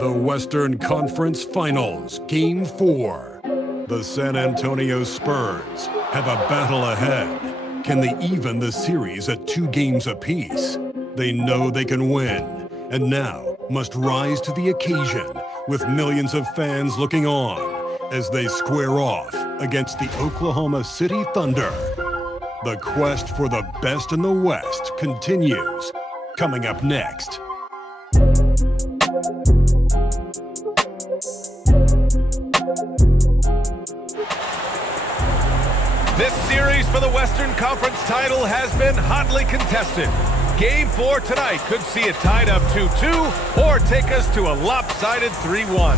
The Western Conference Finals, Game 4. The San Antonio Spurs have a battle ahead. Can they even the series at 2 games apiece? They know they can win, and now must rise to the occasion with millions of fans looking on as they square off against the Oklahoma City Thunder. The quest for the best in the West continues. Coming up next. This series for the Western Conference title has been hotly contested. Game 4 tonight could see it tied up 2-2 or take us to a lopsided 3-1.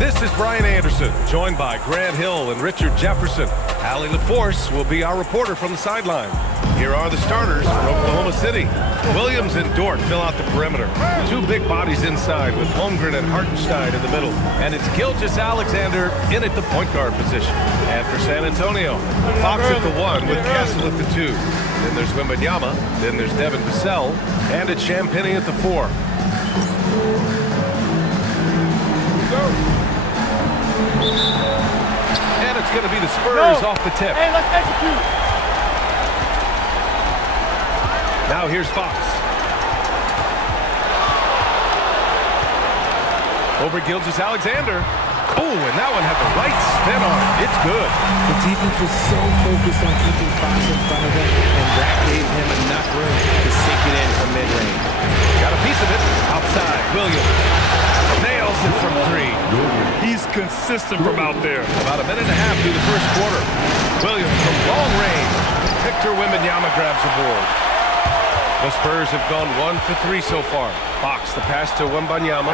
This is Brian Anderson, joined by Grant Hill and Richard Jefferson. Allie LaForce will be our reporter from the sideline. Here are the starters for Oklahoma City. Williams and Dort fill out the perimeter. 2 big bodies inside with Holmgren and Hartenstein in the middle. And it's Gilgeous-Alexander in at the point guard position. And for San Antonio, Fox at the 1 with Kessel at the 2. Then there's Wembanyama. Then there's Devin Vassell. And it's Champagnie at the 4. And it's going to be the Spurs off the tip. Hey, let's execute. Now here's Fox. Over Gilgeous-Alexander. Oh, and that one had the right spin on it. It's good. The defense was so focused on keeping Fox in front of him, and that gave him enough room to sink it in from mid-range. Got a piece of it. Outside, Williams. Nails it from 3. He's consistent from out there. About a minute and a half through the first quarter. Williams from long range. Victor Wembanyama grabs the board. The Spurs have gone 1 for 3 so far. Fox, the pass to Wembanyama.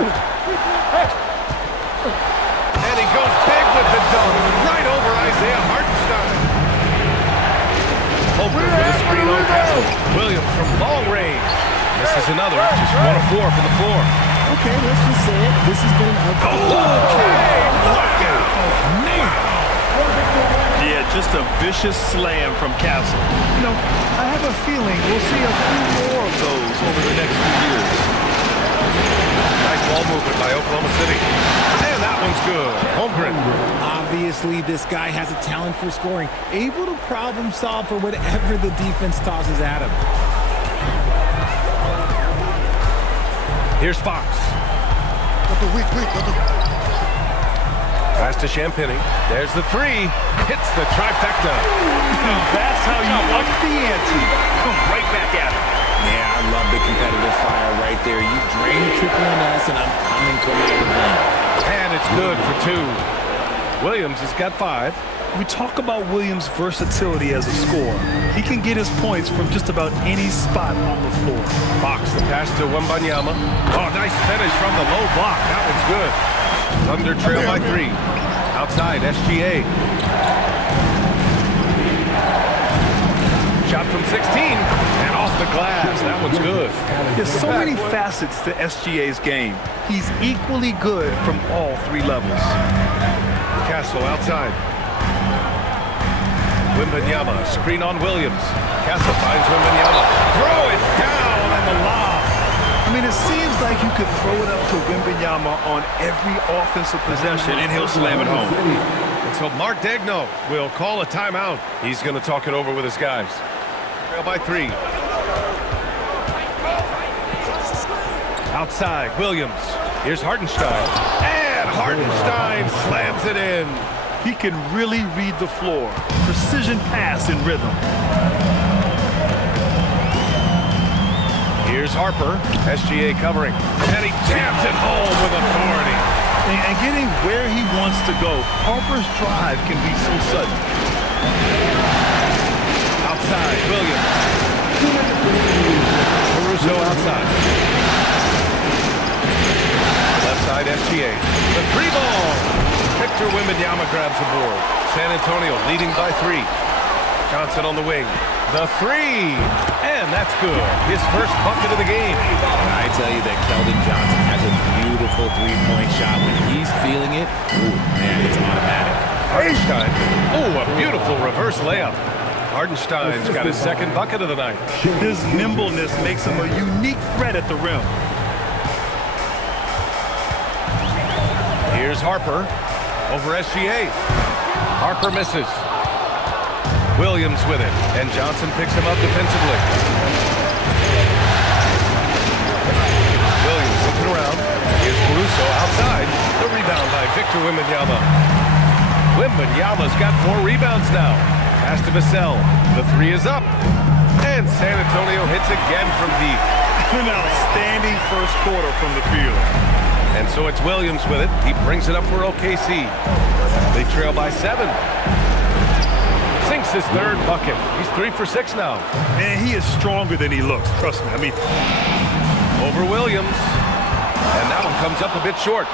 And he goes big with the dunk. Right over Isaiah Hartenstein. Holmgren with a screen on Kessel. Williams from long range. This is another. Just 1 of 4 from the floor. Okay, let's just say it. This has been an ugly. Okay, look out. Man. Yeah, just a vicious slam from Castle. You know, I have a feeling we'll see a few more of those over the next few years. Nice ball movement by Oklahoma City. And that one's good. Holmgren. Obviously, this guy has a talent for scoring, able to problem solve for whatever the defense tosses at him. Here's Fox. Pass to Champagnie. There's the 3. Hits the trifecta. That's how you up the ante. Come right back at it. Yeah, I love the competitive fire right there. You drain the triple on us, and I'm coming for my revenge. And it's good for 2. Williams has got 5. We talk about Williams' versatility as a scorer. He can get his points from just about any spot on the floor. Fox, the pass to Wembanyama. Oh, nice finish from the low block. That one's good. Thunder trail by 3. Outside, SGA. Shot from 16 and off the glass. That one's good. There's so many facets to SGA's game. He's equally good from all 3 levels. Castle outside. Wembanyama, screen on Williams. Castle finds Wembanyama. Throw it down and the lob. I mean, it seems like you could throw it up to Wembanyama on every offensive possession, and he'll slam it home. And so Mark Daigneault will call a timeout. He's going to talk it over with his guys. Trail by 3. Outside, Williams. Here's Hartenstein. And Hartenstein slams it in. He can really read the floor. Precision pass in rhythm. Here's Harper. SGA covering. And he jams it home with authority. And getting where he wants to go. Harper's drive can be so sudden. Outside, Williams. Caruso outside. Left side, SGA. The 3 ball. Victor Wembanyama grabs the board. San Antonio leading by 3. Johnson on the wing. The 3. And that's good. His first bucket of the game. I tell you that Keldon Johnson has a beautiful 3-point shot. When he's feeling it, ooh, man, it's automatic. Hartenstein. Oh, a beautiful reverse layup. Hartenstein's got his second bucket of the night. His nimbleness makes him a unique threat at the rim. Here's Harper over SGA. Harper misses. Williams with it, and Johnson picks him up defensively. Williams looking around. Here's Caruso outside. The rebound by Victor Wembanyama. Wembanyama's got 4 rebounds now. Pass to Vassell. The 3 is up. And San Antonio hits again from deep. An outstanding first quarter from the field. And so it's Williams with it. He brings it up for OKC. They trail by 7. Sinks his 3rd bucket. He's 3 for 6 now. And he is stronger than he looks. Trust me. I mean, over Williams. And that one comes up a bit short.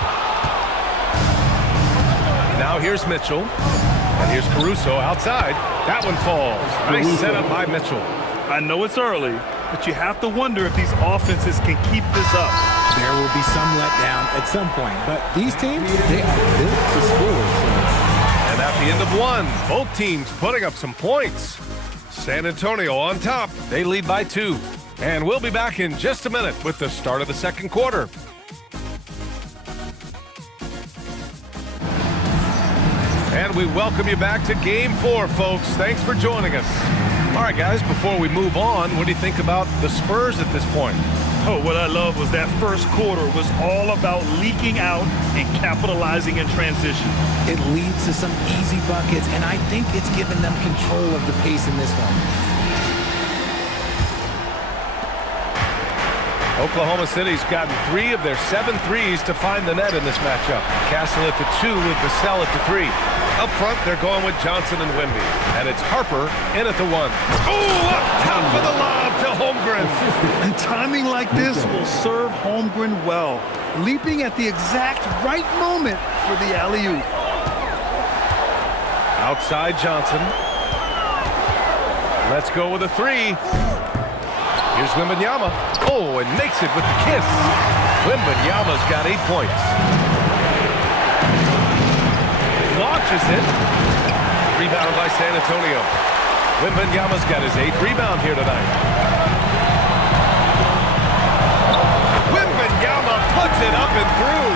Now here's Mitchell. And here's Caruso outside. That one falls. Nice setup by Mitchell. I know it's early, but you have to wonder if these offenses can keep this up. There will be some letdown at some point, but these teams, they are built to score. And at the end of 1, both teams putting up some points. San Antonio on top. They lead by 2. And we'll be back in just a minute with the start of the second quarter. And we welcome you back to Game 4, folks. Thanks for joining us. All right, guys, before we move on, what do you think about the Spurs at this point? Oh, what I love was that first quarter was all about leaking out and capitalizing in transition. It leads to some easy buckets, and I think it's given them control of the pace in this one. Oklahoma City's gotten 3 of their 7 threes to find the net in this matchup. Castle at the 2 with Vassell at the 3. Up front, they're going with Johnson and Wemby. And it's Harper in at the 1. Oh, up top for the lob to Holmgren. And timing like this will serve Holmgren well. Leaping at the exact right moment for the alley-oop. Outside Johnson. Let's go with a 3. Here's Wembanyama. Oh, and makes it with the kiss. Wembanyama's got 8 points. Launches it. Rebounded by San Antonio. Wembanyama's got his 8th rebound here tonight. Wembanyama puts it up and through.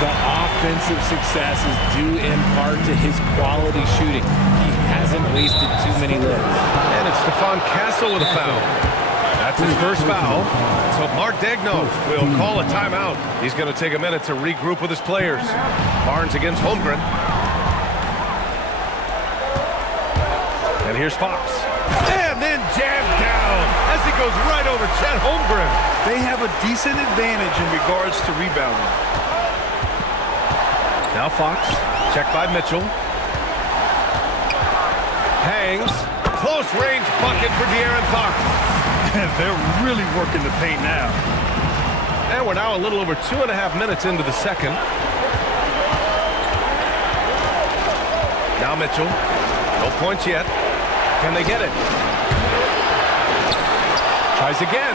The offensive success is due in part to his quality shooting. He hasn't wasted too many looks. And it's Stephon Castle with a foul. That's his first foul. So Mark Daigneault will call a timeout. He's going to take a minute to regroup with his players. Barnes against Holmgren. And here's Fox. And then jammed down as he goes right over Chet Holmgren. They have a decent advantage in regards to rebounding. Now Fox. Checked by Mitchell. Hangs. Close range bucket for De'Aaron Fox. And they're really working the paint now. And we're now a little over 2.5 minutes into the second. Now Mitchell. No points yet. Can they get it? Tries again.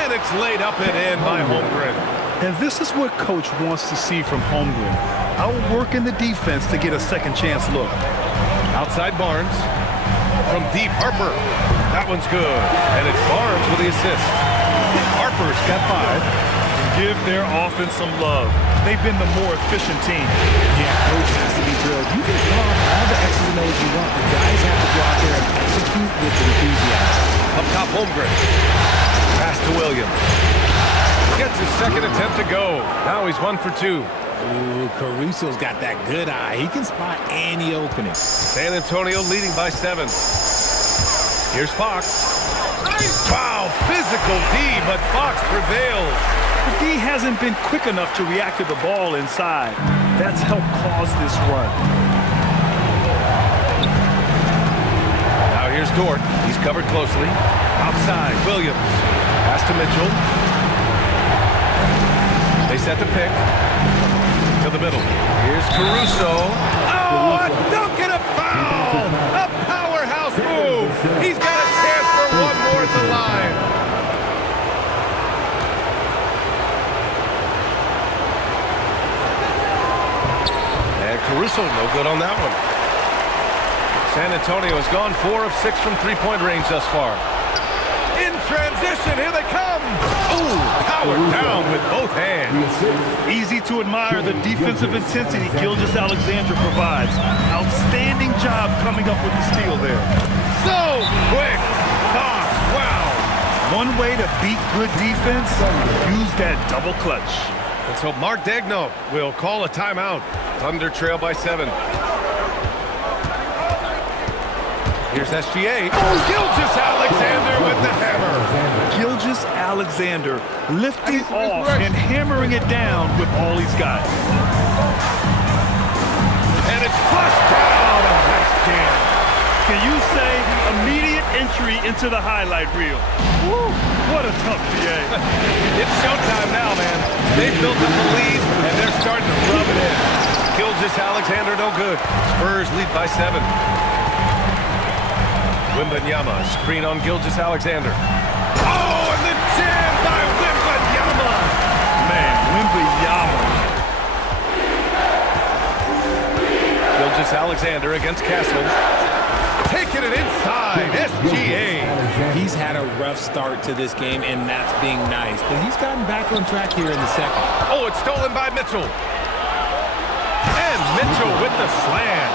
And it's laid up and in by Holmgren. And this is what Coach wants to see from Holmgren. Outworking the defense to get a second chance look. Outside Barnes. From deep, Harper. That one's good. And it's Barnes with the assist. Harper's got 5. Give their offense some love. They've been the more efficient team. Yeah, Coach has to be thrilled. You can call all the X's and O's you want. The guys have to go out there and execute with enthusiasm. Up top, Holmgren. Pass to Williams. Gets his second attempt to go. Now he's 1 for 2. Ooh, Caruso's got that good eye. He can spot any opening. San Antonio leading by 7. Here's Fox. Wow, physical D, but Fox prevails. The D hasn't been quick enough to react to the ball inside. That's helped cause this run. Now here's Dort. He's covered closely. Outside, Williams. Pass to Mitchell. They set the pick. To the middle. Here's Caruso. Oh, a dunk and a foul! A powerhouse move. He's got a chance for one more at the line. And Caruso, no good on that one. San Antonio has gone 4 of 6 from three-point range thus far. In transition. position. Here they come. Ooh, powered down with both hands. Easy to admire the defensive intensity Gilgeous-Alexander provides. Outstanding job coming up with the steal there. So quick. Wow. One way to beat good defense, use that double clutch. And so Mark Daigneault will call a timeout. Thunder trail by 7. Here's SGA. Oh, Gilgeous-Alexander with the hammer. Gilgeous-Alexander lifting off and hammering it down with all he's got. And it's flushed down. A nice jam. Can you say immediate entry into the highlight reel? Woo, what a tough PA. It's showtime now, man. They've built up the lead, and they're starting to rub it in. Gilgeous-Alexander no good. Spurs lead by 7. Wembanyama, screen on Gilgeous-Alexander. Oh, and the jam by Wembanyama! Man, Wembanyama. Gilgeous-Alexander against Castle. Taking it inside, SGA. He's had a rough start to this game, and that's being nice. But he's gotten back on track here in the second. Oh, it's stolen by Mitchell. And Mitchell with the slam.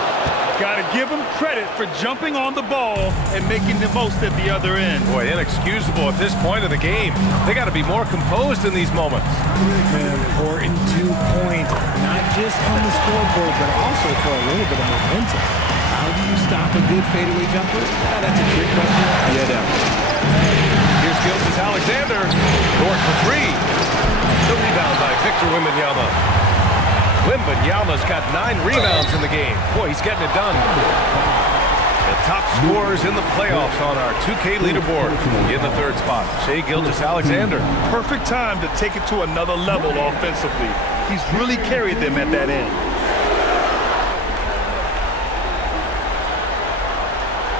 Got to give him credit for jumping on the ball and making the most at the other end. Boy, inexcusable at this point of the game. They got to be more composed in these moments. An important 2 points, not just on the scoreboard, but also for a little bit of momentum. How do you stop a good fadeaway jumper? That's a trick question. Yeah, no. Here's Gilgeous-Alexander. Dort for 3. The rebound by Victor Wembanyama. Wembanyama's got 9 rebounds in the game. Boy, he's getting it done. The top scorers in the playoffs on our 2K leaderboard. In the 3rd spot, Shai Gilgeous-Alexander. Perfect time to take it to another level offensively. He's really carried them at that end.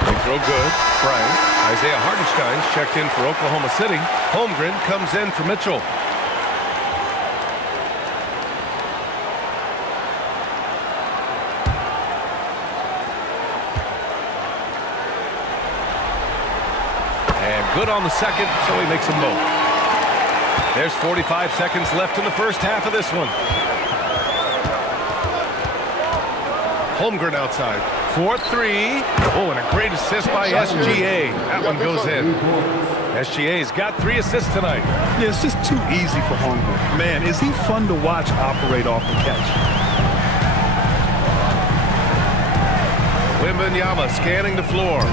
They throw good. Bryant. Isaiah Hartenstein's checked in for Oklahoma City. Holmgren comes in for Mitchell. Good on the second, so he makes them both. There's 45 seconds left in the first half of this one. Holmgren outside. 4-3. Oh, and a great assist by SGA. That one goes in. SGA's got 3 assists tonight. Yeah, it's just too easy for Holmgren. Man, is he fun to watch operate off the catch. Wembanyama scanning the floor.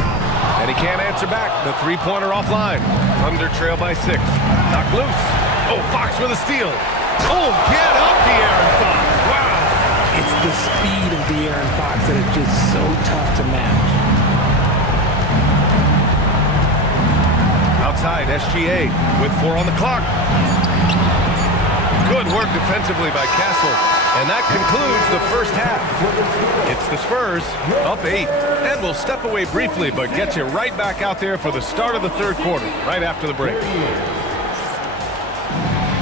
And he can't answer back. The 3-pointer offline. Thunder trail by 6. Knocked loose. Oh, Fox with a steal. Oh, get up the Aaron Fox. Wow. It's the speed of the Aaron Fox that is just so tough to match. Outside, SGA with 4 on the clock. Good work defensively by Castle. And that concludes the first half. It's the Spurs up 8. And we'll step away briefly, but get you right back out there for the start of the 3rd quarter, right after the break.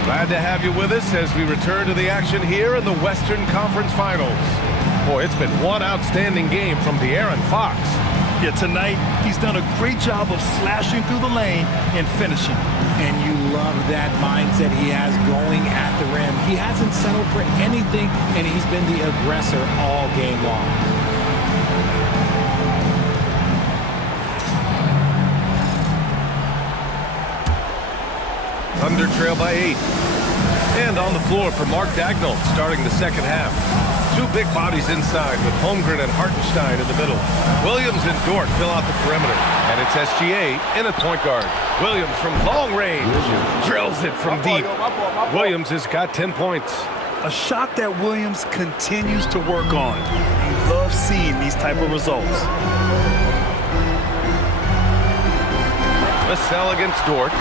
Glad to have you with us as we return to the action here in the Western Conference Finals. Boy, it's been one outstanding game from De'Aaron Fox. Yeah, tonight he's done a great job of slashing through the lane and finishing. And you love that mindset he has going at the rim. He hasn't settled for anything, and he's been the aggressor all game long. Thunder trail by 8. And on the floor for Mark Daigneault starting the second half. 2 big bodies inside with Holmgren and Hartenstein in the middle. Williams and Dort fill out the perimeter. And it's SGA in at point guard. Williams from long range drills it from deep. Williams has got 10 points. A shot that Williams continues to work on. You love seeing these type of results. Vassell against Dort.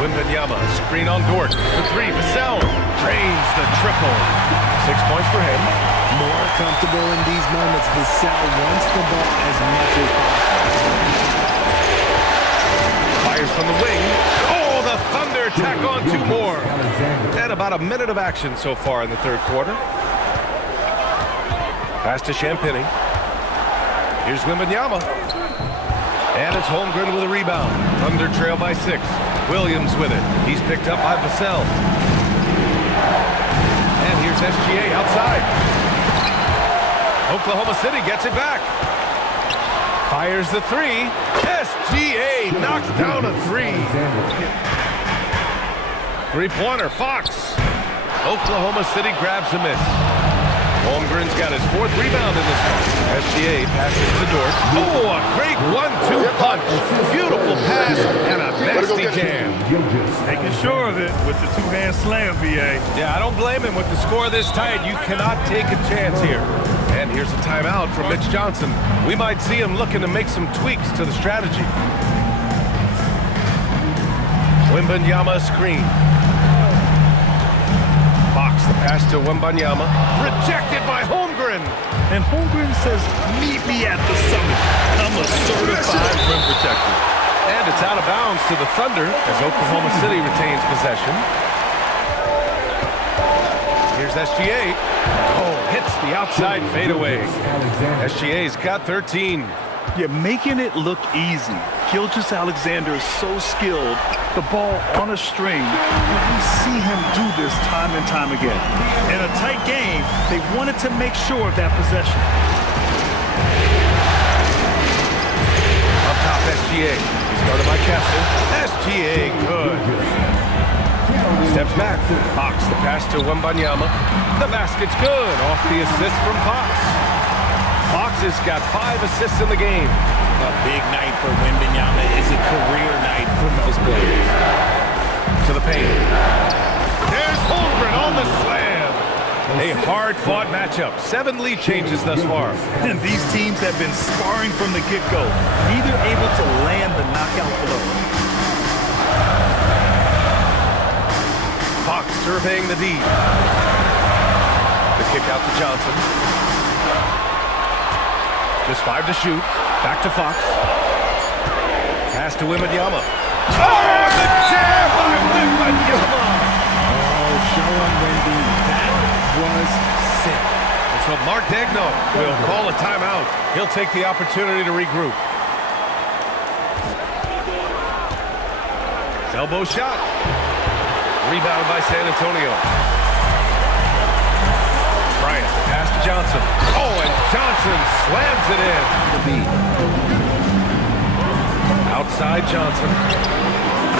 Wembanyama, screen on Dort. The 3, Vassell drains the triple. 6 points for him. More comfortable in these moments. Vassell wants the ball as much as possible. Fires from the wing. Oh, the Thunder tack on 2 more. And about a minute of action so far in the 3rd quarter. Pass to Champagny. Here's Wembanyama. And it's Holmgren with a rebound. Thunder trail by 6. Williams with it. He's picked up by Vassell. And here's SGA outside. Oklahoma City gets it back. Fires the 3. SGA knocks down a 3. Three-pointer, Fox. Oklahoma City grabs a miss. Holmgren's got his 4th rebound in this one. SGA passes to Dort. Oh, a great 1-2 punch. Beautiful pass and a nasty jam. Making sure of it with the 2-hand slam, BA. Yeah, I don't blame him with the score this tight. You cannot take a chance here. And here's a timeout from Mitch Johnson. We might see him looking to make some tweaks to the strategy. Wembanyama screen. Fox, the pass to Wembanyama. Rejected by Holmgren. And Holmgren says, meet me at the summit. I'm a certified rim protector. And it's out of bounds to the Thunder as Oklahoma City retains possession. Here's SGA. Oh, hits the outside fadeaway. SGA's got 13. Yeah, making it look easy. Gilgeous-Alexander is so skilled. The ball on a string. We see him do this time and time again. In a tight game, they wanted to make sure of that possession. Up top, SGA. He's guarded by Kessler. SGA, good. Steps back. Fox, the pass to Wembanyama. The basket's good. Off the assist from Fox. Fox has got 5 assists in the game. A big night for Wembanyama is a career night for most players. To the paint. There's Holmgren on the slam. A hard-fought matchup. 7 lead changes thus far. And these teams have been sparring from the get-go. Neither able to land the knockout blow. Fox surveying the D. The kick out to Johnson. Just 5 to shoot. Back to Fox. Pass to Wembanyama. Oh, the jam by Wembanyama! Oh, show him, Wendy. That was sick. And so Mark Degno will call a timeout. He'll take the opportunity to regroup. Elbow shot. Rebound by San Antonio. Bryant, pass to Johnson. Oh, and Johnson slams it in. Outside Johnson.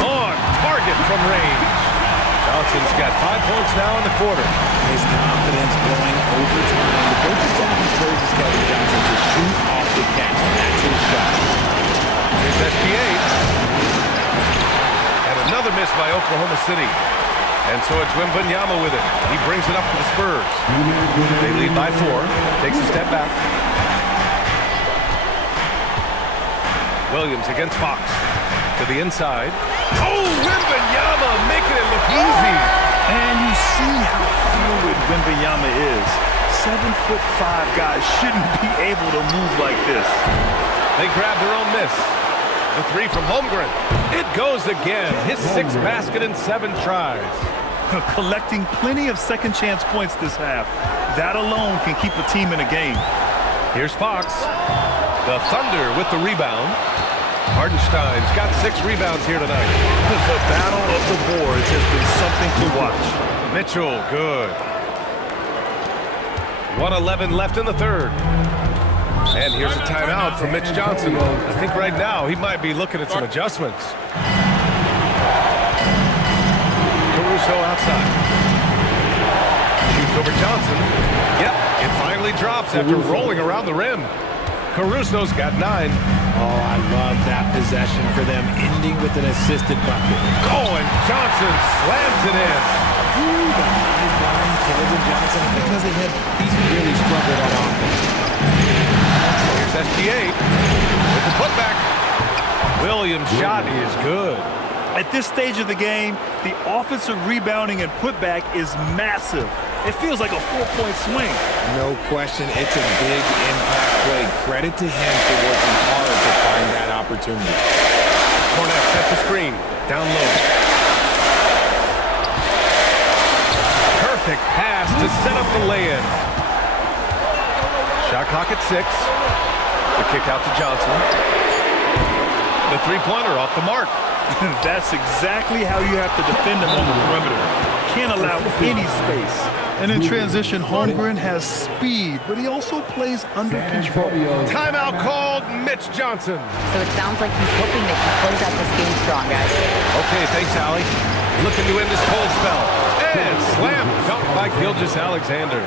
On target from range. Johnson's got 5 points now in the quarter. His confidence growing over time. The coaching staff encourages Kevin Johnson to shoot off the catch. That's his shot. Here's SGA. And another miss by Oklahoma City. And so it's Wembanyama with it. He brings it up for the Spurs. They lead by 4. Takes a step back. Williams against Fox. To the inside. Oh, Wembanyama making it look easy. And you see how fluid Wembanyama is. 7'5" guys shouldn't be able to move like this. They grab their own miss. The 3 from Holmgren. It goes again. His 6th basket in 7 tries. Collecting plenty of second chance points this half. That alone can keep a team in a game. Here's Fox. The Thunder with the rebound. Hardenstein's got 6 rebounds here tonight. The battle of the boards has been something to watch. Mitchell, good. 1:11 left in the 3rd. And here's a timeout from Mitch Johnson. I think right now he might be looking at some adjustments. Caruso outside. Shoots over Johnson. Yep, it finally drops after rolling around the rim. Caruso's got 9. Oh, I love that possession for them, ending with an assisted bucket. Oh, and Johnson slams it in. Ooh, the high-flying Keldon Johnson. Because of him, he's really struggled on offense. Here's SGA with the putback. Williams' shot is good. At this stage of the game, the offensive rebounding and putback is massive. It feels like a 4-point swing. No question, it's a big impact play. Credit to him for working hard to find that opportunity. Cornette sets the screen. Down low. Perfect pass to set up the lay-in. Shot clock at 6. The kick out to Johnson. The three-pointer off the mark. That's exactly how you have to defend him on the perimeter. Can't allow any space. And in transition, Holmgren has speed, but he also plays under control. Timeout called, Mitch Johnson. So it sounds like he's hoping they can close out this game strong, guys. Okay, thanks, Allie. Looking to end this cold spell. And slam dunk by Gilgeous-Alexander.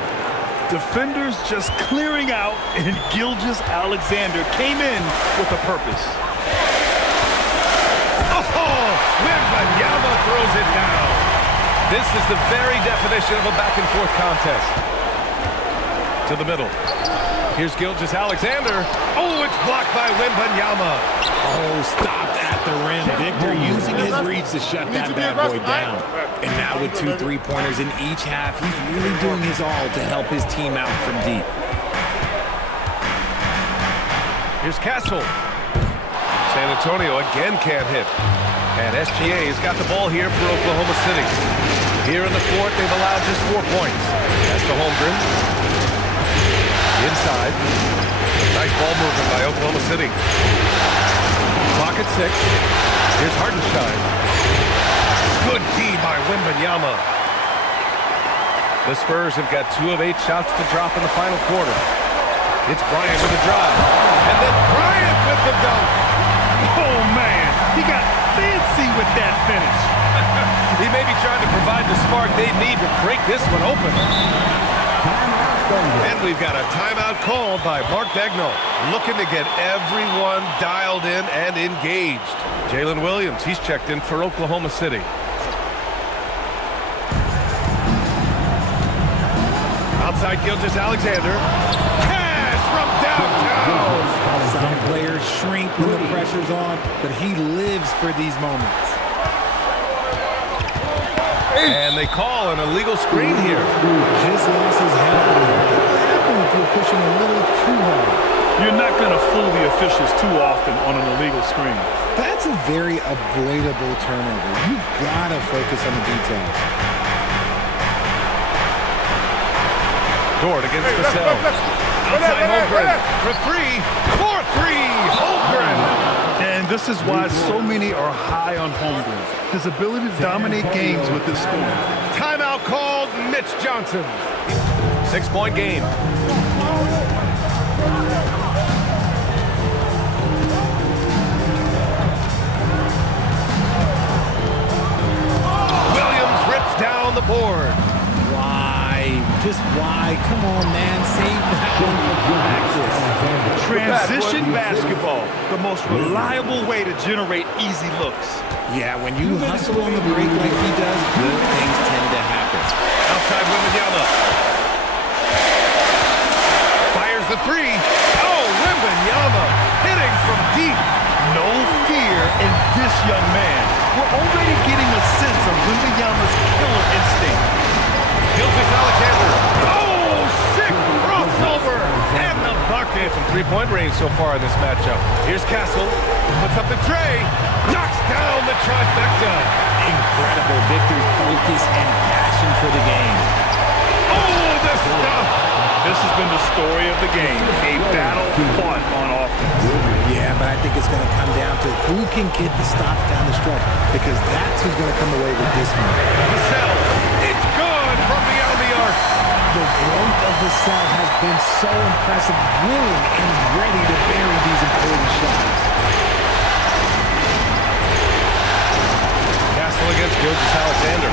Defenders just clearing out, and Gilgeous-Alexander came in with a purpose. Oh, Wembanyama throws it down. This is the very definition of a back-and-forth contest. To the middle. Here's Gilgeous-Alexander. Oh, it's blocked by Wembanyama. Oh, stopped at the rim. Victor using his reach to shut that bad boy down. And now with 2 3-pointers in each half, he's really doing his all to help his team out from deep. Here's Castle. San Antonio again can't hit. And SGA's got the ball here for Oklahoma City. Here in the fourth, they've allowed just 4 points. That's to Holmgren. Inside. Nice ball movement by Oklahoma City. Clock at 6. Here's Hartenstein. Good D by Wembanyama. The Spurs have got 2 of 8 shots to drop in the final quarter. It's Bryant with a drive. And then Bryant with the dunk. Oh, man. He got fancy with that finish. He may be trying to provide the spark they need to break this one open. And we've got a timeout called by Mark Daigneault, looking to get everyone dialed in and engaged. Jalen Williams, he's checked in for Oklahoma City. Outside Gilgeous-Alexander. Cash from downtown. Some players shrink when the pressure's on, but he lives for these moments. And they call an illegal screen here. Just lost his head. What will happen if you're pushing a little too hard? You're not going to fool the officials too often on an illegal screen. That's a very avoidable turnover. You gotta focus on the details. Dort against Vassell. Outside Holmgren for 3. For 3. Holmgren. And this is why so many are high on Holmgren. His ability to dominate games with his scoring. Timeout called, Mitch Johnson. 6-point game. Williams rips down the board. Why? Just why? Come on, man. Save that one for practice. Transition basketball, the most reliable way to generate easy looks. Yeah, when you hustle on the break like he does, good things tend to happen. Outside Wembanyama. Fires the 3. Oh, Wembanyama hitting from deep. No fear in this young man. We're already getting a sense of Wembanyama's killer instinct. Gilgeous-Alexander. Oh, sick crossover. And the bucket from 3-point range so far in this matchup. Here's Castle. Puts up the tray. Knocks down the trifecta. Incredible. Victor's focus and passion for the game. Oh, the stuff. This has been the story of the game. A battle fought on offense. Yeah, but I think it's going to come down to who can get the stops down the stretch, because that's who's going to come away with this one. Vassell. It's good from beyond the arc. The growth of Vassell has been so impressive, willing and ready to bury these important shots. Castle against Gilgeous-Alexander.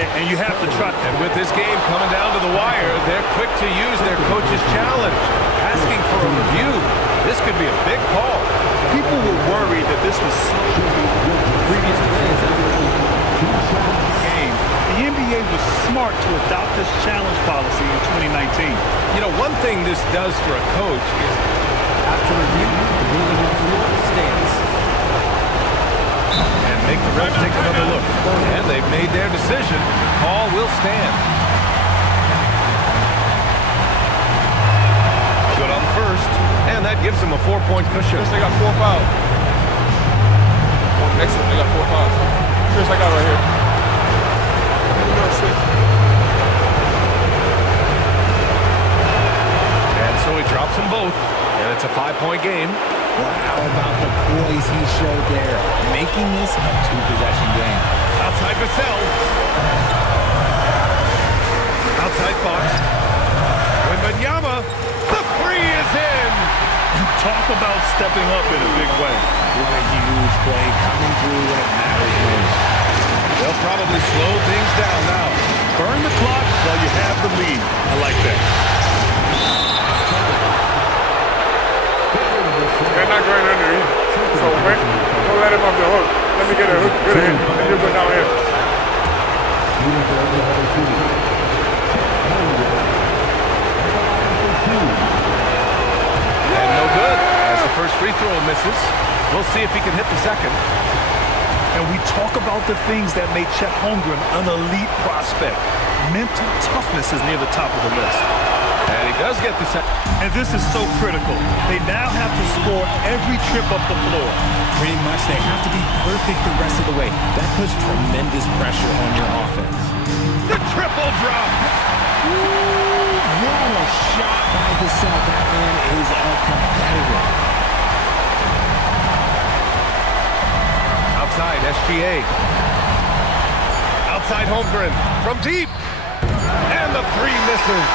And you have to try. And with this game coming down to the wire, they're quick to use their coach's challenge, asking for a review. This could be a big call. People were worried that this was previous game. The NBA was smart to adopt this challenge policy in 2019. You know, one thing this does for a coach is, after review, the ruling on the floor stands. And make the refs take another look. And they've made their decision. Call will stand. Good on the first. And that gives them a 4-point cushion. Chris, they got 4 fouls. Next one, they got 4 fouls. Chris, I got right here. And so he drops them both. And a It's a 5-point game. Well, how about the poise he showed there, making this a 2-possession game? Outside Vassell. Outside Fox. Wembanyama. The three is in. Talk about stepping up in a big way. What a huge play coming through when it matters most. They'll probably slow things down now. Burn the clock while you have the lead. I like that. They're not going under either. So don't let him off the hook. Let me get a hook good hit. And you go down here. And no good as the first free throw misses. We'll see if he can hit the second. And we talk about the things that made Chet Holmgren an elite prospect. Mental toughness is near the top of the list. And he does get the second. And this is so critical. They now have to score every trip up the floor. Pretty much, they have to be perfect the rest of the way. That puts tremendous pressure on your offense. The triple drop. What a shot by Vassell. That man is a competitor. Outside, SGA. Outside Holmgren from deep. And the three misses.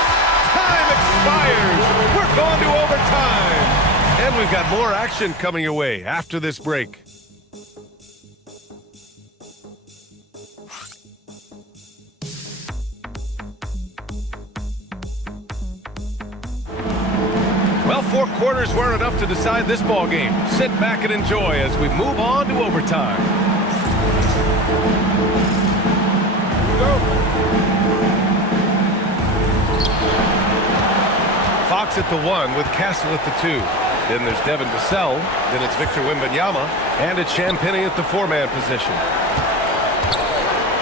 Time expires. We're going to overtime. And we've got more action coming your way after this break. Well, 4 quarters weren't enough to decide this ball game. Sit back and enjoy as we move on to overtime. Fox at the 1 with Castle at the 2. Then there's Devin Vassell. Then it's Victor Wembanyama. And it's Champagnie at the 4-man position.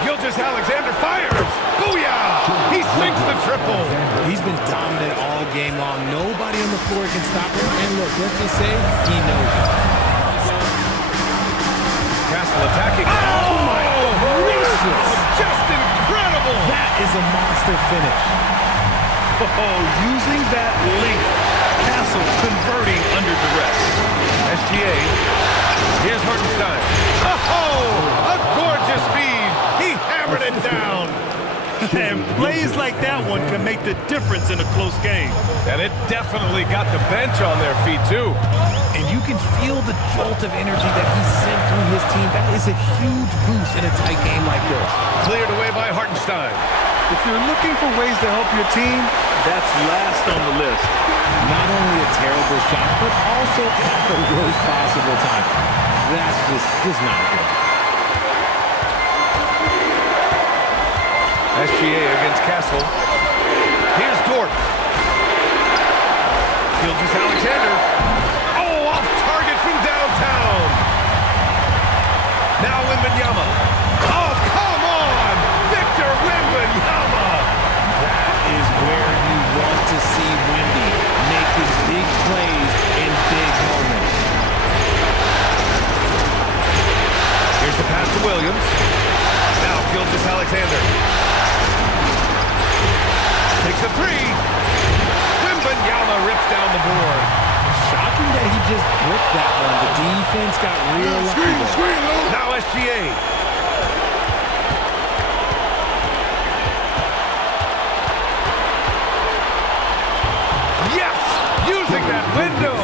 Gilgeous-Alexander fires! Booyah! He sinks the triple. He's been dominant all game long. Nobody on the floor can stop him. And look, let's just say he knows it. Castle attacking. Oh my gracious! Just incredible! That is a monster finish. Oh, using that length. Castle converting under duress. SGA. Here's Hartenstein. Oh, a gorgeous feed. He hammered it down. And plays like that one can make the difference in a close game. And it definitely got the bench on their feet, too. And you can feel the jolt of energy that he sent through his team. That is a huge boost in a tight game like this. Cleared away by Hartenstein. If you're looking for ways to help your team, that's last on the list. Not only a terrible shot, but also at the worst possible time. That's just not good. SGA against Castle. Here's Dort. Gilgeous-Alexander. Oh, off target from downtown. Now Wembanyama. Oh, come on! Victor Wembanyama! That is where you want to see Wemby making big plays in big moments. Here's the pass to Williams. Now Gilgeous-Alexander. Takes a 3. Wembanyama rips down the board. Shocking that he just bricked that one. The defense got real lucky. Now SGA. Yes! Using that window.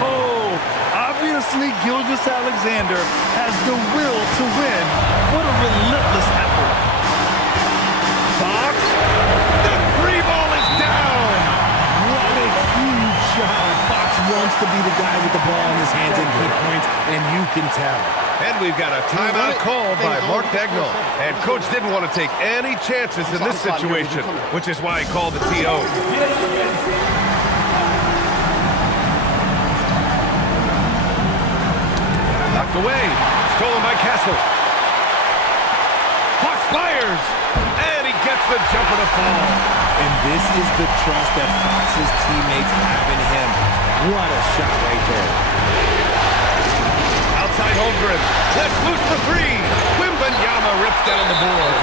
Oh, obviously Gilgeous-Alexander has the will to win. What a relentless effort. Fox. The 3 ball is down. What a huge shot. Fox wants to be the guy with the ball in his hands and keep points, and you can tell. And we've got a timeout called by Mark Dagnall. And Coach didn't want to take any chances in this situation, which is why he called the TO. Knocked away. Stolen by Castle. Fox fires. And he gets the jumper to fall. And this is the trust that Fox's teammates have in him. What a shot right there. Outside Holmgren. Let's loose for 3. Wembanyama rips down the board.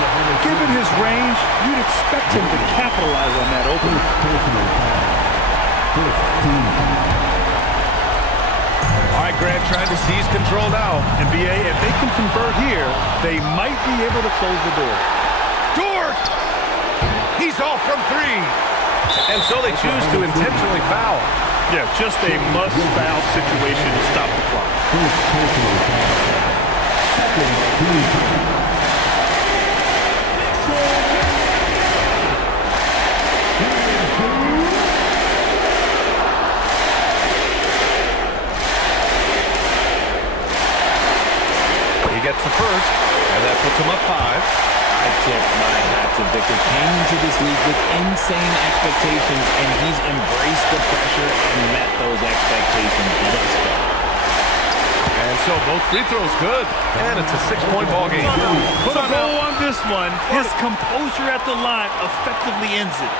Given his range, you'd expect him to capitalize on that opener. right, Grant trying to seize control now. And BA, if they can convert here, they might be able to close the door. Dort! He's off from three. And so they choose to intentionally foul. Yeah, just a must-foul situation to stop the clock. He gets the first, and that puts him up 5. I tip my hat to Victor. Came into this league with insane expectations, and he's embraced the pressure and met those expectations thus far. And so both free throws good, and it's a 6-point ball game. Put a bow on this one. His composure at the line effectively ends it.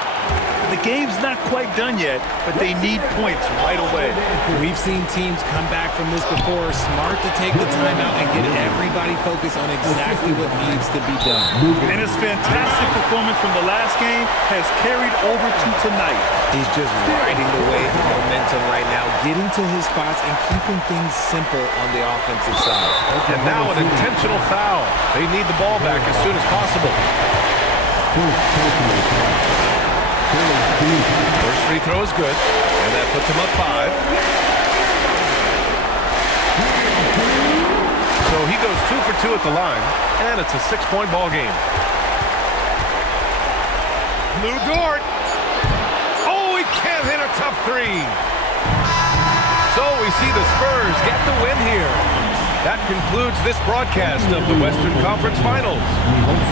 The game's not quite done yet, but they need points right away. We've seen teams come back from this before. Smart to take the timeout and get everybody focused on exactly what needs to be done. And his fantastic performance from the last game has carried over to tonight. He's just riding the wave of momentum right now, getting to his spots and keeping things simple on the offensive side. And now an intentional foul. They need the ball back as soon as possible. First free throw is good, and that puts him up 5. So he goes 2 for 2 at the line, and it's a 6-point ball game. Lou Dort. Oh, he can't hit a tough three. So we see the Spurs get the win here. That concludes this broadcast of the Western Conference Finals.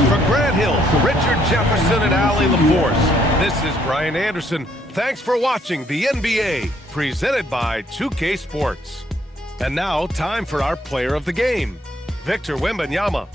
For Grant Hill, Richard Jefferson, and Allie LaForce, this is Brian Anderson. Thanks for watching the NBA, presented by 2K Sports. And now, time for our player of the game, Victor Wembanyama.